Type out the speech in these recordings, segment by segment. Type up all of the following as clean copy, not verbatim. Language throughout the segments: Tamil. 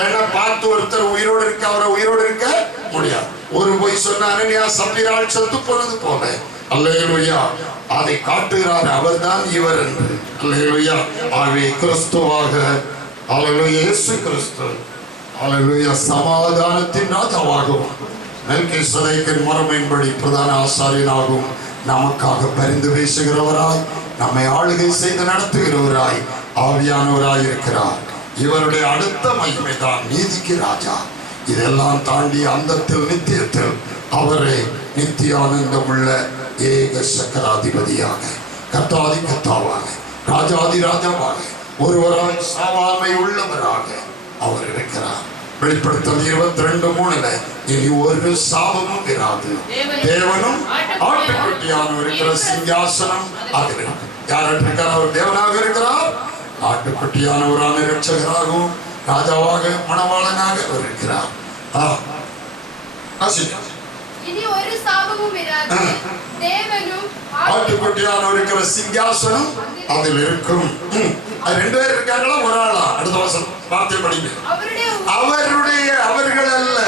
ஏன்னா பார்த்து ஒருத்தர் உயிரோடு இருக்க அவரை உயிரோடு இருக்க முடியாது. ஒரு பொய் சொன்ன அனனியா சப்பீரால் செத்து போனது போல அல்லேலூயா அதை காட்டுகிறார் அவர்தான் இவர் என்று அல்லேலூயா. ஆகவே கிறிஸ்துவாக அல்லேலூயா இயேசு கிறிஸ்து அல்லேலூயா சமாதானத்தின் ராஜாவாகவும் மெல்கிசேதேக்கின் முறைமையின்படி பிரதான ஆசாரியனாகவும் நமக்காக பரிந்து பேசுகிறவராய் நம்மை ஆளுகை செய்து நடத்துகிறவராய் ஆவியானவராய் இருக்கிறார். இவருடைய அடுத்த மகிமை தான் நீதிக்கு ராஜா. இதெல்லாம் தாண்டி அந்தத்தில் நித்தியத்தில் அவரை நித்திய ஆனந்தம் உள்ள ஏக சக்கராதிபதியாக கர்த்தாதி கர்த்தாவாக ராஜாதி ராஜாவாக ஒருவராய் சாவாமை உள்ளவராக அவர் இருக்கிறார். வெளிப்படுத்தல் 22:3 இனி ஒரு சாபமும் இராது. தேவனும் ஆட்டுக்குட்டியானவர் இருக்கிற சிங்காசனம் அதில் இருக்கு. யார் இருக்கிறார்? அவர் தேவனாக இருக்கிறார். ஆட்டுக்குட்டியானவரான இரட்சகராகவும் ராஜாவாக மணவாளனாக அவர் இருக்கிறார். ஆட்டுக்குட்டியானவர் இருக்கிற சிங்காசனம் அதில் இருக்கும். அது 2 பேர் இருக்காங்களா ஒரு ஆளா? அடுத்த வருஷம் வார்த்தை படிங்க. அவருடைய அவர்கள் அல்ல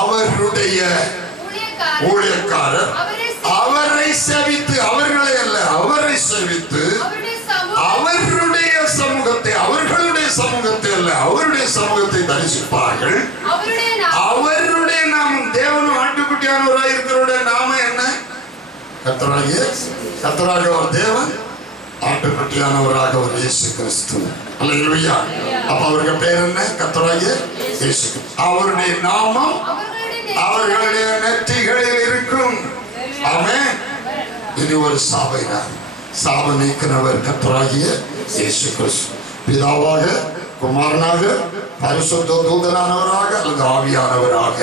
அவருடைய ஊழியக்காரர் அவரை சேவித்து அவர்களை அல்ல அவரை சேவித்து அவருடைய சமூகத்தை அவர்களுடைய சமூகத்தை அல்ல அவருடைய சமூகத்தை தரிசிப்பார்கள். அவருடைய நாமம் தேவனும் ஆட்டுக்குட்டியானவராய் இருக்கிறவருடைய நாமம் என்ன? கர்த்தராகிய ஒரு தேவன் ஆட்டுக்குட்டியானவராக ஒரு இயேசு கிறிஸ்து அல்லேலூயா. அப்ப அவருக்கு பேர் என்ன? கர்த்தராகிய இயேசு கிறிஸ்து. அவருடைய நாமம் அவர்களுடைய நெற்றிகளில் இருக்கும். ஆமென். இனி ஒரு சாபையார் சாப நீக்கினவர் கர்த்தராகிய இயேசு கிறிஸ்து. பிதாவாக குமாரனாக பரிசுத்த தூதனானவராக அல்லது ஆவியானவராக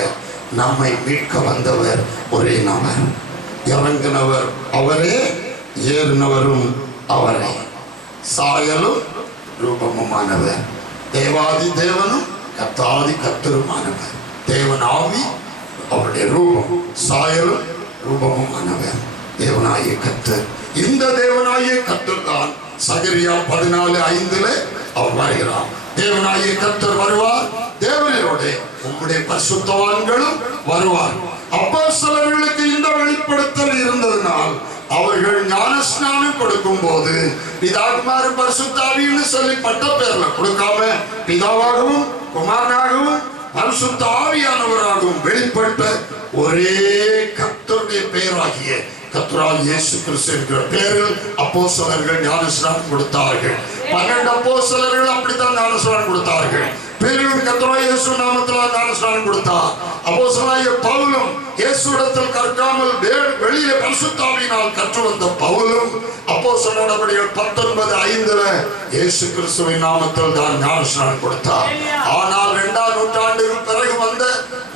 நம்மை மீட்க வந்தவர் ஒரே நபர். இறங்கினவர் அவரே, ஏறினவரும் அவரே, சாயலும் ரூபமுமானவர், தேவாதி தேவனும் கர்த்தாதி கர்த்தருமானவர். தேவன் ஆவி, அவருடைய ரூபம் சாயலும் ரூபமுமானவர் தேவனாகிய கர்த்தர். இந்த தேவனாகிய கர்த்தர் தான் சகரியா 14:5 அவர் வருகிறார். தேவனாகிய கர்த்தர் வருவார், தேவனோட உம்முடைய பரிசுத்தவான்களும் வருவார். அப்போஸ்தலர்களுக்கு இந்த வெளிப்படுத்தல் இருந்ததனால் அவர்கள் ஞானஸ்நானம் கொடுக்கும் போது பிதாகுமாரன் பரிசுத்த ஆவின்னு சொல்லி பட்ட பேர்ல கொடுக்காம பிதாவாகவும் குமாரனாகவும் பரிசுத்த ஆவியானவராகவும் வெளிப்பட்ட ஒரே கர்த்தருடைய பெயராகிய கர்த்தராகிய இயேசு கிறிஸ்து என்கிற பெயரில் அப்போஸ்தலர்கள் ஞானஸ்நானம் கொடுத்தார்கள். 12 அப்போஸ்தலர்கள் அப்படித்தான் ஞானஸ்நானம் கொடுத்தார்கள். பேரில் கர்த்தராகிய இயேசு நாமத்தில் ஞானஸ்நானம் கொடுத்தார். அப்போஸ்தலனாகிய பவுலும் இயேசுவிடத்தில் கற்காமல் வெளியில பரிசுத்த ஆவியினால் கற்று வந்த பவுலும் அப்போஸ்தலர் நடவடிக்கைகள் 19:5 இயேசு கிறிஸ்துவின் நாமத்தில் தான் ஞானஸ்நானம் கொடுத்தார். ஆனால் 2ஆம் நூற்றாண்டுக்கு பிறகு வந்த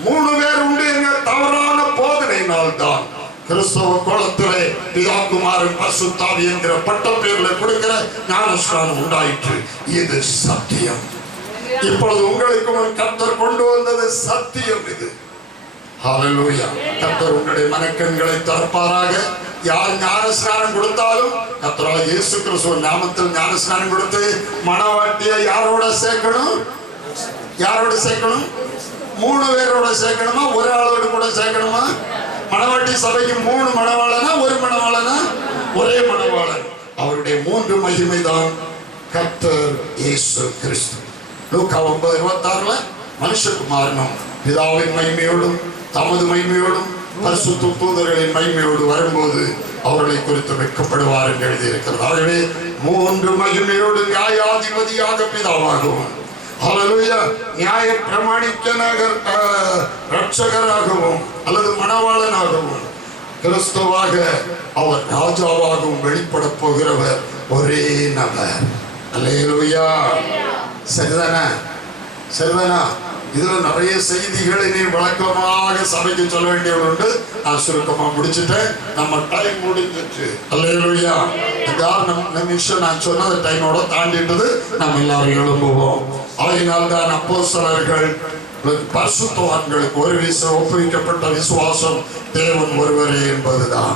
3 பேர் உண்டு என்கிற தவறான போதனையினால் தான் கிறிஸ்தவ கோலத்திலே பிதாகுமாரன் பரிசுத்த ஆவி என்கிற பட்ட பெயர்களை கொடுக்கிற ஞானஸ்நானம் உண்டாயிற்று. இது சத்தியம். இப்பொழுது உங்களுக்கு கர்த்தர் கொண்டு வந்தது சத்தியம். இது ஹல்லேலூயா. கர்த்தர் உங்களுடைய மனக்கண்களை திறப்பாராக. யார் ஞானஸ்நானம் கொடுத்தாலும் கர்த்தராகிய இயேசு கிறிஸ்துவின் நாமத்தில் ஞானஸ்நானம் கொடுத்து மணவாட்டியை யாரோட சேர்க்கணும்? யாரோட சேர்க்கணும்? 3 பேரோட சேர்க்கணுமா? ஒரு ஆளோடு கூட சேர்க்கணுமா? மணவாட்டி சபைக்கு 3 மணவாளனா? ஒரு மணவாளனா? ஒரே மணவாளன். அவருடைய 3 மகிமை தான் கர்த்தர் இயேசு கிறிஸ்து. லூக்கா 9:26 மனுஷகுமாரனும் பிதாவின் மகிமையோடும் தமது மகிமையோடும் பரிசுத்த தூதர்களின் மகிமையோடு வரும்போது அவர்களை குறித்து வெட்கப்படுவார் என்று எழுதியிருக்கிறது. ஆகவே 3 மகிமையோடு நியாயாதிபதியாக பிதாவாகவும் ஹல்லேலூயா நியாய பிரமாணிக்கனாக இரட்சகராகவும் அல்லது மணவாளனாகவும் கிறிஸ்துவாக அவர் ராஜாவாகவும் வெளிப்பட போகிறவர் ஒரே நபர். அல்லேலூயா. சரிதானா? சரிதானா? இதுல நிறைய செய்திகளை நீ விளக்கமாக சபைக்கு சொல்ல வேண்டியது உண்டு. நான் சுருக்கமா முடிச்சுட்டேன். நம்ம டைம் முடிஞ்சிட்டு. அல்லேலூயா. நிமிஷம் நான் சொன்னது டைமோட தாண்டிட்டது. நம்ம எல்லாரும் எழும்புவோம். அதனால்தான் அப்போஸ்தலர்கள் பரிசுத்தவான்களுக்கு ஒரு ஒப்புவிக்கப்பட்ட விசுவாசம் தேவன் ஒருவரே என்பதுதான்.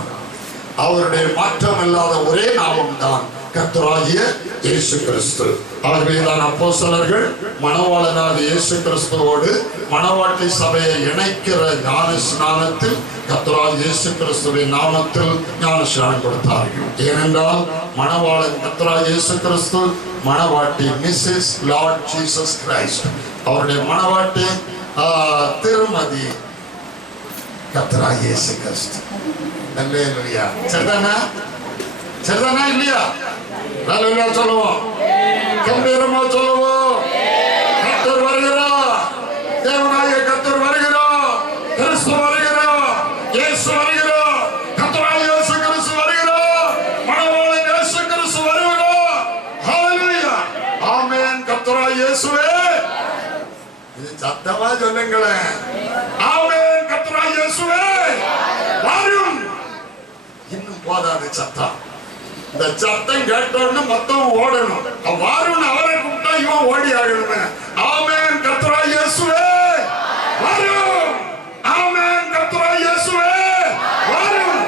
அவருடைய மாற்றம் இல்லாத ஒரே நாமம் தான் கர்த்தராகிய இயேசு கிறிஸ்து. ஆகவேதான் அப்போஸ்தலர்கள் மணவாளனாக இயேசு கிறிஸ்துவோடு மணவாட்டி சபையை இணைக்கிற ஞான ஸ்நானத்தில் கர்த்தராகிய இயேசு கிறிஸ்துவின் நாமத்தில் ஞான ஸ்நானம் கொடுத்தார்கள். ஏனென்றால் மணவாளன் கர்த்தராகிய இயேசு கிறிஸ்து, மணவாட்டி மிஸ்ஸஸ் லார்ட் ஜீசஸ் கிரைஸ்ட். அவருடைய மணவாட்டி திருமதி கர்த்தராகிய இயேசு கிறிஸ்து. அல்லேலூயா. சரிதானா? சரிதானா இல்லையா? அல்லேலூயா சொல்லுவோம், கம்பீரமா சொல்லுவோம். கர்த்தர் வருகிறார், தேவனாகிய கர்த்தர் வருகிறார், கிறிஸ்து வருகிறார், இயேசு வருகிறார், கர்த்தராகிய இயேசு கிறிஸ்து வருகிறார், மணவாளன் இயேசு கிறிஸ்து வருகிறார். ஹல்லேலூயா. ஆமென். கர்த்தராகிய இயேசுவே, இது சத்தமா சொல்லுங்களேன். ஆமென். கர்த்தராகிய இயேசுவே வரும். இன்னும் போதாது சத்தம். இந்த சத்தம் கேட்டோன்னு மொத்தம் ஓடணும். வாரும் அவரை கூப்பிட்டா இவன் ஓடி ஆகணும். ஆமென். கர்த்தராகிய இயேசுவே வரும். ஆமென். கர்த்தராகிய இயேசுவே வரும்.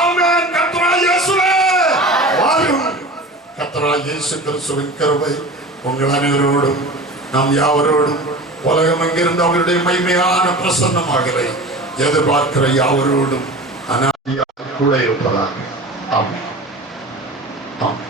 ஆமென். கர்த்தராகிய இயேசுவே வரும். கர்த்தராகிய இயேசு கிறிஸ்துவின் கிருபை உங்கள் அனைவரோடும் நாம் யாவரோடும் உலகம் எங்கிருந்து அவருடைய மகிமையான பிரசன்னமாகலை எதிர்பார்க்கிற யாவரோடும் அநாதியாக கூட இருப்பதாக. ஆமென். ஆமென்.